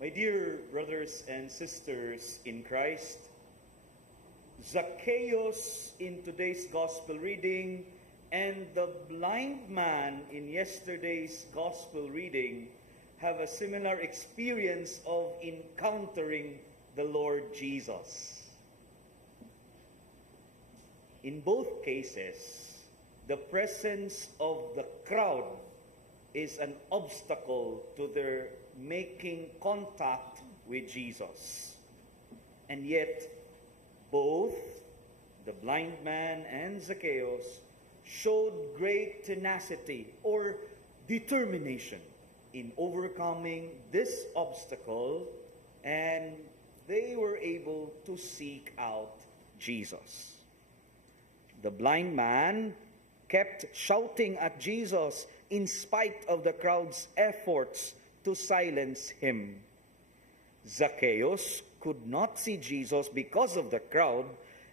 My dear brothers and sisters in Christ, Zacchaeus in today's gospel reading and the blind man in yesterday's gospel reading have a similar experience of encountering the Lord Jesus. In both cases, the presence of the crowd is an obstacle to their making contact with Jesus. And yet, both the blind man and Zacchaeus showed great tenacity or determination in overcoming this obstacle, and they were able to seek out Jesus. The blind man kept shouting at Jesus in spite of the crowd's efforts to silence him. Zacchaeus could not see Jesus because of the crowd,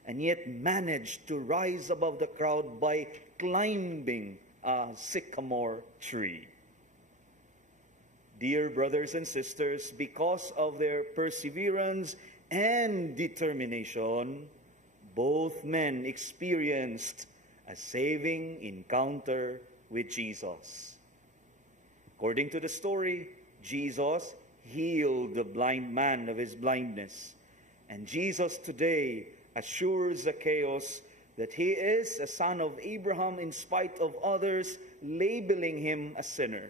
and yet managed to rise above the crowd by climbing a sycamore tree. Dear brothers and sisters, because of their perseverance and determination, both men experienced a saving encounter with Jesus. According to the story, Jesus healed the blind man of his blindness. And Jesus today assures Zacchaeus that he is a son of Abraham in spite of others labeling him a sinner.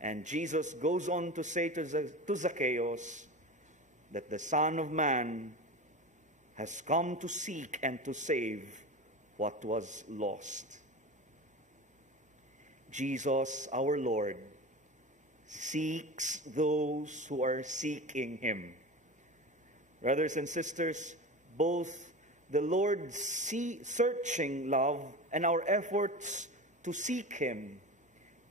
And Jesus goes on to say to Zacchaeus that the Son of Man has come to seek and to save what was lost. Jesus, our Lord, seeks those who are seeking him. Brothers and sisters, both the Lord's searching love and our efforts to seek him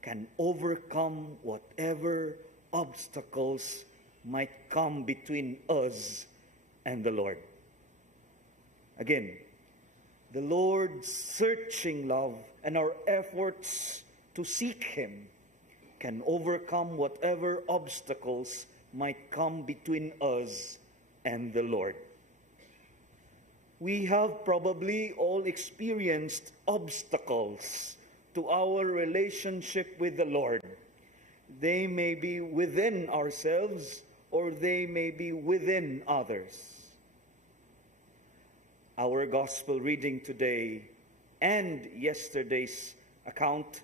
can overcome whatever obstacles might come between us and the Lord. Again, the Lord's searching love and our efforts to seek him can overcome whatever obstacles might come between us and the Lord. We have probably all experienced obstacles to our relationship with the Lord. They may be within ourselves or they may be within others. Our gospel reading today and yesterday's account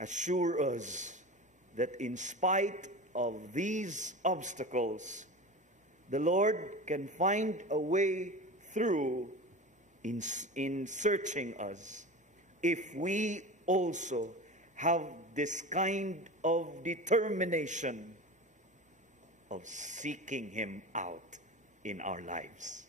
assure us that in spite of these obstacles, the Lord can find a way through in searching us if we also have this kind of determination of seeking him out in our lives.